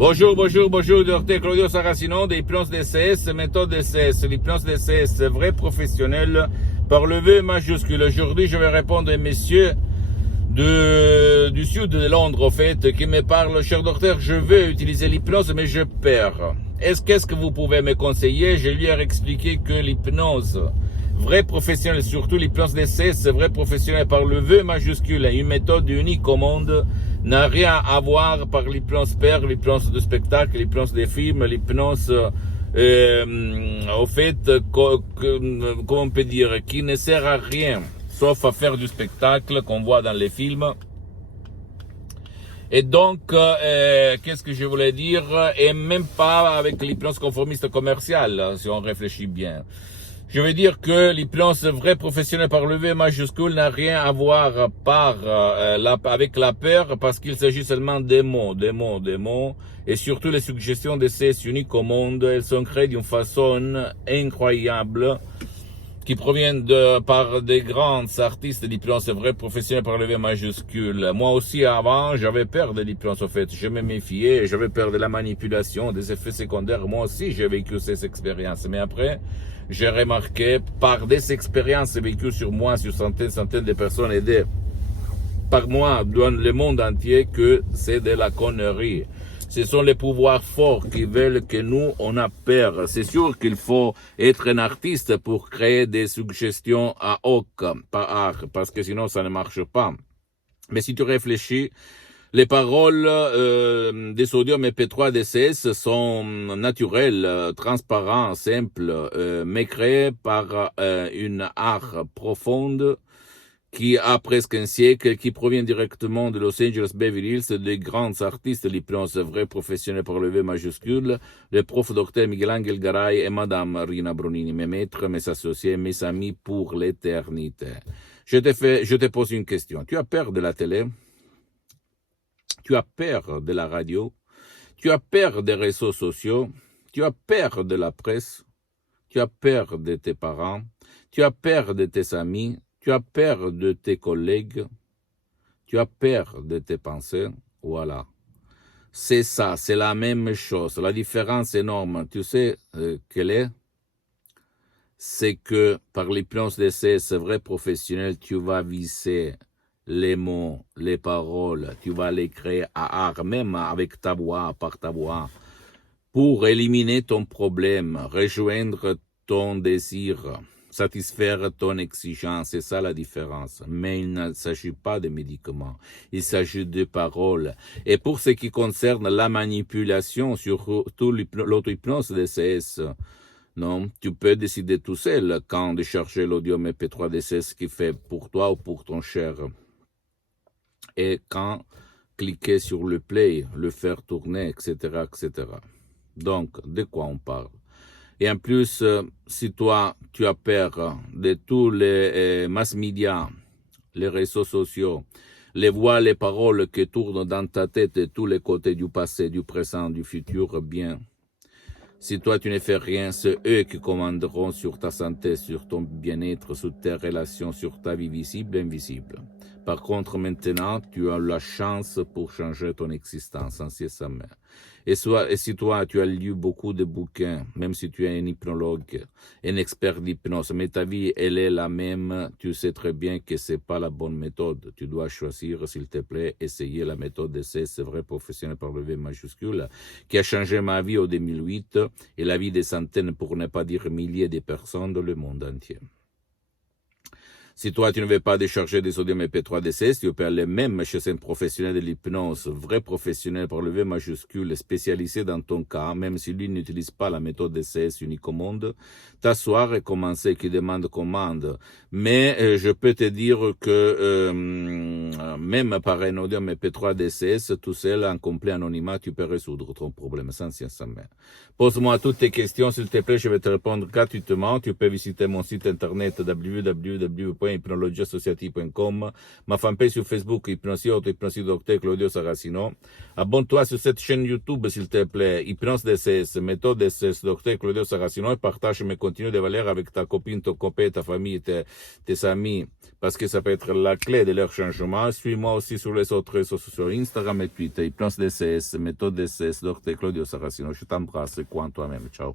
Bonjour, docteur Claudio Saracino de l'hypnose DCS, méthode DCS, l'hypnose DCS, vrai professionnel, par le V majuscule. Aujourd'hui, je vais répondre à messieurs du sud de Londres, en fait, qui me parlent, cher docteur, je veux utiliser l'hypnose, mais je perds. Qu'est-ce que vous pouvez me conseiller? Je lui ai expliqué que l'hypnose, vrai professionnel, surtout l'hypnose DCS, vrai professionnel par le V majuscule, une méthode unique au monde, n'a rien à voir par l'hypnose père, l'hypnose de spectacle, l'hypnose des films, l'hypnose, au fait, comment on peut dire, qui ne sert à rien, sauf à faire du spectacle qu'on voit dans les films. Et donc, qu'est-ce que je voulais dire? Et même pas avec l'hypnose conformiste commerciale, si on réfléchit bien. Je veux dire que l'hypnose vrai professionnel par le V majuscule n'a rien à voir avec la peur, parce qu'il s'agit seulement des mots. Et surtout les suggestions de ces uniques au monde, elles sont créées d'une façon incroyable, qui proviennent par des grands artistes d'hypnose vrai professionnel par le V majuscule. Moi aussi, avant, j'avais peur de l'hypnose, en fait. Je me méfiais, j'avais peur de la manipulation, des effets secondaires. Moi aussi, j'ai vécu ces expériences. Mais après, j'ai remarqué, par des expériences vécues sur moi, sur centaines de personnes aidées par moi dans le monde entier, que c'est de la connerie. Ce sont les pouvoirs forts qui veulent que nous, on a peur. C'est sûr qu'il faut être un artiste pour créer des suggestions à hoc, par art, parce que sinon ça ne marche pas. Mais si tu réfléchis, les paroles des sodium et P3 DCS sont naturelles, transparentes, simples, mais créées par une art profonde qui a presque un siècle, qui provient directement de Los Angeles, Beverly Hills, des grands artistes de l'hypnose vrai professionnel par le V majuscule, le prof docteur Miguel Angel Garay et madame Rina Bronini, mes maîtres, mes associés, mes amis pour l'éternité. Je te pose une question. Tu as peur de la télé? Tu as peur de la radio? Tu as peur des réseaux sociaux? Tu as peur de la presse? Tu as peur de tes parents? Tu as peur de tes amis? Tu as peur de tes collègues? Tu as peur de tes pensées? Voilà. C'est ça, c'est la même chose. La différence énorme, tu sais quelle est? C'est que par l'hypnose d'essai, c'est vrai professionnel, tu vas viser les mots, les paroles, tu vas les créer à art, même avec ta voix, par ta voix, pour éliminer ton problème, rejoindre ton désir, satisfaire ton exigence. C'est ça la différence. Mais il ne s'agit pas de médicaments, il s'agit de paroles. Et pour ce qui concerne la manipulation, surtout l'auto-hypnose DCS, non, tu peux décider tout seul quand de chercher l'audio MP3 DCS qui fait pour toi ou pour ton cher. Et quand cliquer sur le play, le faire tourner, etc., etc. Donc, de quoi on parle? Et en plus, si toi, tu as peur de tous les mass médias, les réseaux sociaux, les voix, les paroles qui tournent dans ta tête de tous les côtés du passé, du présent, du futur, bien, si toi tu ne fais rien, c'est eux qui commanderont sur ta santé, sur ton bien-être, sur tes relations, sur ta vie visible et invisible. Par contre, maintenant, tu as la chance pour changer ton existence incessamment. Et si toi, tu as lu beaucoup de bouquins, même si tu es un hypnologue, un expert d'hypnose, mais ta vie, elle est la même, tu sais très bien que c'est pas la bonne méthode. Tu dois choisir, s'il te plaît, essayer la méthode d'essai, c'est vrai, professionnel par le V majuscule, qui a changé ma vie en 2008 et la vie des centaines, pour ne pas dire milliers de personnes dans le monde entier. Si toi, tu ne veux pas décharger des sodium MP3 DCS, tu peux aller même chez un professionnel de l'hypnose, vrai professionnel par le V majuscule, spécialisé dans ton cas, même si lui n'utilise pas la méthode DCS unique au monde, t'asseoir et commencer, qui demande commande. Mais je peux te dire que même par un audio MP3 DCS, tout seul, en complet anonymat, tu peux résoudre ton problème sans sincèrement. Pose-moi toutes tes questions, s'il te plaît, je vais te répondre gratuitement. Tu peux visiter mon site internet www web hypnologiassociative.com, ma fanpage sur Facebook Hypnosiote, Hypnosie Docteur Claudio Saracino. Abonne-toi sur cette chaîne YouTube s'il te plaît, Hypnose DCS, méthode DCS, Docteur Claudio Saracino, et partage mes contenus de valeur avec ta copine, ton copain, ta famille, tes amis, parce que ça peut être la clé de leur changement. Suis-moi aussi sur les autres réseaux sociaux, Instagram et Twitter, Hypnose DCS, méthode DCS, Docteur Claudio Saracino. Je t'embrasse, coin toi-même. Ciao.